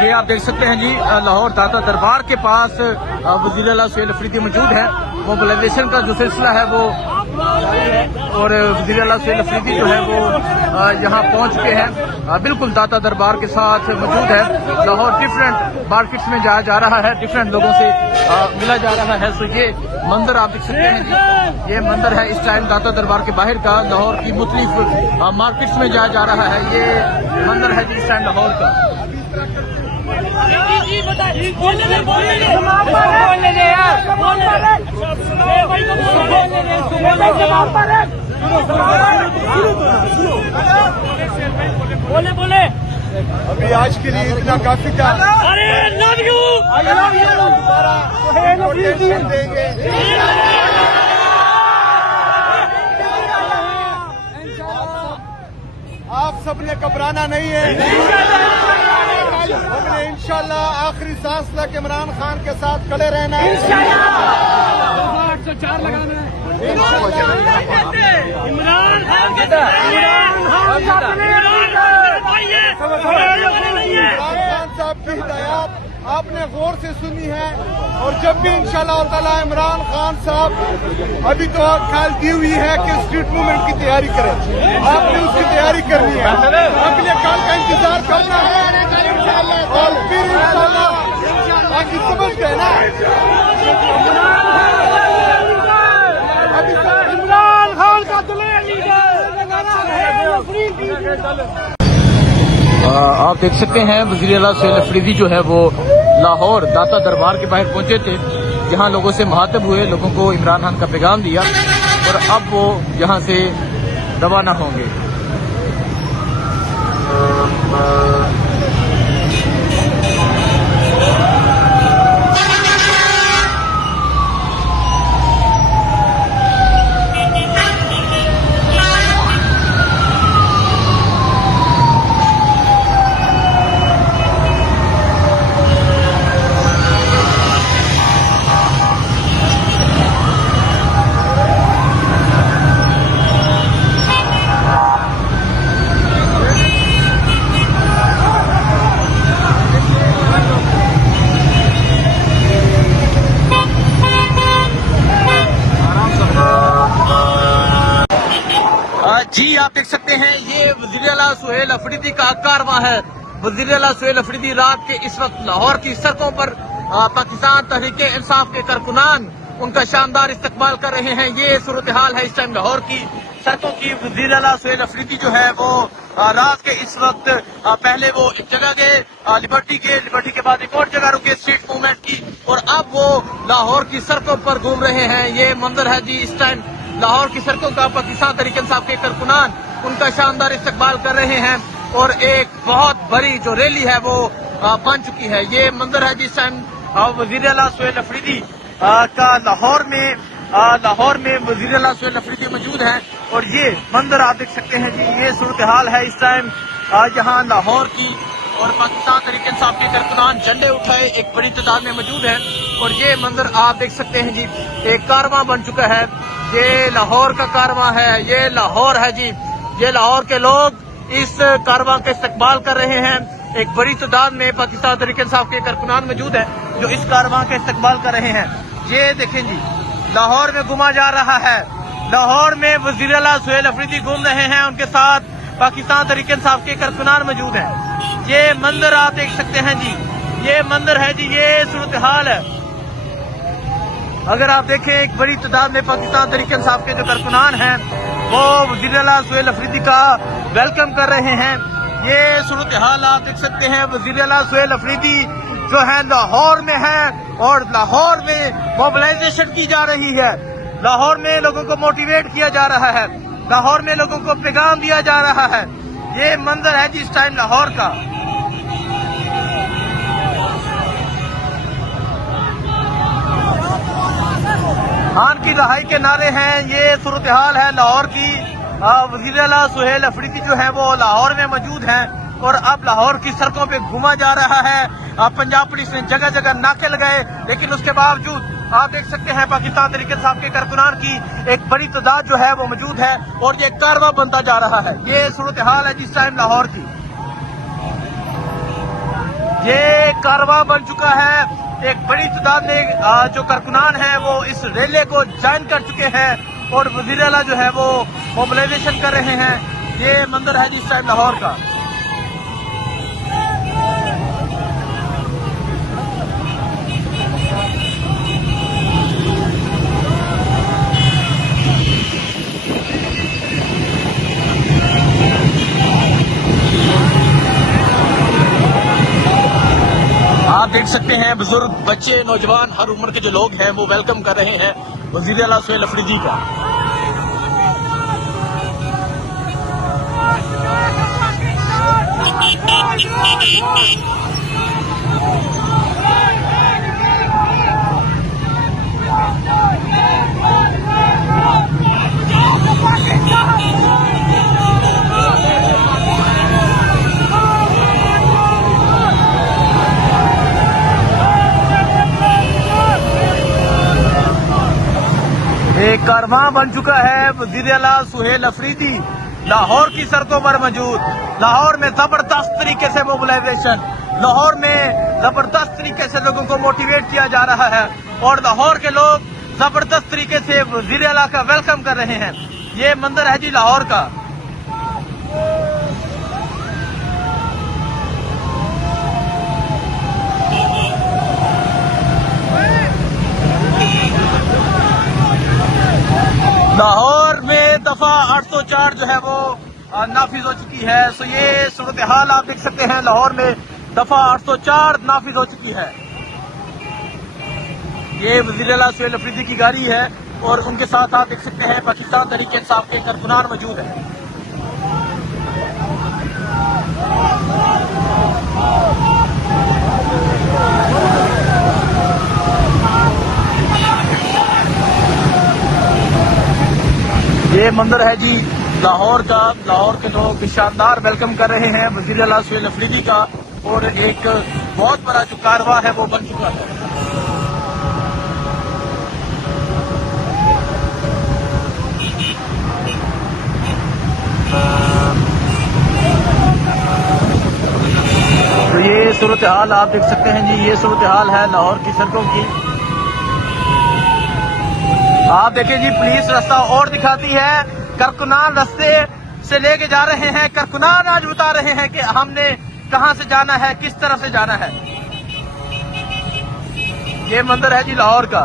ये आप देख सकते हैं जी, लाहौर दाता दरबार के पास वज़ीर आला सुहेल अफरीदी मौजूद है। मोबिलाइजेशन का जो सिलसिला है वो और वज़ीर आला सुहेल अफरीदी जो है वो यहाँ पहुँच चुके हैं। बिल्कुल दाता दरबार के साथ मौजूद है। लाहौर डिफरेंट मार्केट्स में जाया जा रहा है, डिफरेंट लोगों से मिला जा रहा है। सो ये मंजर आप देख सकते हैं जी, ये मंजर है इस टाइम दाता दरबार के बाहर का। लाहौर की मुख्तलिफ मार्केट्स में जाया जा रहा है। ये मंजर है जी इस टाइम लाहौर का। बोले बोले अभी आज के लिए इतना काफी था। अरे लव यू देंगे। आप सबने घबराना नहीं है। हमने इंशाल्लाह आखिरी सांस तक इमरान खान के साथ खड़े रहना है। 804 लगाना है। इमरान खान के खान साहब की हिदायत आपने गौर से सुनी है और जब भी इंशाल्लाह ताला इमरान खान साहब अभी तो ख्याल दी हुई है कि स्ट्रीट मूवमेंट की तैयारी करें। आपने उसकी तैयारी करनी है, अगले काल का इंतजार करना है और फिर इंशाल्लाह बाकी समझ गए ना। इमरान खान का आप देख सकते हैं वज़ीर आला सुहेल अफरीदी जो है वो लाहौर दाता दरबार के बाहर पहुंचे थे, जहां लोगों से मुखातिब हुए, लोगों को इमरान खान का पैगाम दिया और अब वो यहां से रवाना होंगे। जी आप देख सकते हैं ये वज़ीर आला सुहेल अफरीदी का कारवां है। वज़ीर आला सुहेल अफरीदी रात के इस वक्त लाहौर की सड़कों पर पाकिस्तान तहरीक इंसाफ के कारकुनान उनका शानदार इस्तकबाल कर रहे हैं। ये सूरत हाल है इस टाइम लाहौर की सड़कों की। वज़ीर आला सुहेल अफरीदी जो है वो रात के इस वक्त पहले वो एक जगह गए लिबर्टी के बाद एक और जगह रुके स्ट्रीट मूवमेंट की, और अब वो लाहौर की सड़कों पर घूम रहे हैं। ये मंजर है जी इस टाइम लाहौर की सड़कों का। पाकिस्तान तहरीक इंसाफ के कारकुनान उनका शानदार इस्तकबाल कर रहे हैं और एक बहुत बड़ी जो रैली है वो बन चुकी है। ये मंजर है जिस टाइम वज़ीर आला सुहेल अफरीदी का लाहौर में वज़ीर आला सुहेल अफरीदी मौजूद है और ये मंजर आप देख सकते हैं जी। ये सूरत हाल है इस टाइम यहाँ लाहौर की, और पाकिस्तान तहरीक इंसाफ के कारकुनान झंडे उठाए एक बड़ी तादाद में मौजूद है और ये मंजर आप देख सकते हैं जी। एक कारवां बन चुका है, ये लाहौर का कारवां है, ये लाहौर है जी। ये लाहौर के लोग इस कारवां का इस्तकबाल कर रहे हैं। एक बड़ी तादाद में पाकिस्तान तहरीक इंसाफ के कारकुनान मौजूद है जो इस कारवां का इस्तकबाल कर रहे हैं। ये देखें जी, लाहौर में घूमा जा रहा है। लाहौर में वज़ीर आला सुहेल अफरीदी घूम रहे हैं, उनके साथ पाकिस्तान तहरीक इंसाफ के कारकुनान मौजूद हैं। ये मंजर आप देख सकते हैं जी, ये मंजर है जी, ये सूरत हाल है। अगर आप देखें एक बड़ी तादाद में पाकिस्तान तहरीक इंसाफ के जो कारकुनान हैं वो वज़ीर आला सुहेल अफरीदी का वेलकम कर रहे हैं। ये सूरत हाल आप देख सकते हैं। वज़ीर आला सुहेल अफरीदी जो है लाहौर में है और लाहौर में मोबिलाइजेशन की जा रही है। लाहौर में लोगों को मोटिवेट किया जा रहा है, लाहौर में लोगों को पैगाम दिया जा रहा है। ये मंजर है जिस टाइम लाहौर का। खान की रहाई के नारे हैं, ये सूरत हाल है लाहौर की। वज़ीर आला सुहेल अफरीदी जो है वो लाहौर में मौजूद हैं और अब लाहौर की सड़कों पे घूमा जा रहा है। पंजाब पुलिस ने जगह जगह नाके लगाए, लेकिन उसके बावजूद आप देख सकते हैं पाकिस्तान तहरीक इंसाफ के कारकुनान की एक बड़ी तादाद जो है वो मौजूद है और ये कारवां बनता जा रहा है। ये सूरत हाल है जिस टाइम लाहौर की, ये कारवां बन चुका है। एक बड़ी तादाद में जो कारकुनान है वो इस रैली को ज्वाइन कर चुके हैं और वज़ीर आला जो है वो मोबिलाइजेशन कर रहे हैं। ये मंजर है जिस टाइम लाहौर का। आप देख सकते हैं बुजुर्ग, बच्चे, नौजवान, हर उम्र के जो लोग हैं वो वेलकम कर रहे हैं वज़ीर आला सुहेल अफरीदी का। एक कारवां बन चुका है वज़ीर आला सुहेल अफरीदी लाहौर की सड़कों पर मौजूद। लाहौर में जबरदस्त तरीके से मोबिलाइजेशन, लाहौर में जबरदस्त तरीके से लोगों को मोटिवेट किया जा रहा है और लाहौर के लोग जबरदस्त तरीके से वज़ीर आला का वेलकम कर रहे हैं। ये मंजर है जी लाहौर का। लाहौर में दफा 804 जो है वो नाफिज हो चुकी है। सो ये सूरत हाल आप देख सकते हैं, लाहौर में दफा 804 नाफिज हो चुकी है। ये वज़ीर आला सुहेल अफरीदी की गाड़ी है और उनके साथ आप देख सकते हैं पाकिस्तान तहरीक इंसाफ के कारकुनान मौजूद है। ये मंदिर है जी लाहौर का। लाहौर के लोग शानदार वेलकम कर रहे हैं वज़ीर आला सुहेल अफरीदी का और एक बहुत बड़ा जो कारवां है वो बन चुका है। तो ये सूरत हाल आप देख सकते हैं जी, ये सूरत हाल है लाहौर की सड़कों की। आप देखिए जी, पुलिस रास्ता और दिखाती है, कारकुनान रास्ते से लेके जा रहे हैं। कारकुनान आज बता रहे हैं कि हमने कहां से जाना है, किस तरफ से जाना है। ये मंदिर है जी लाहौर का।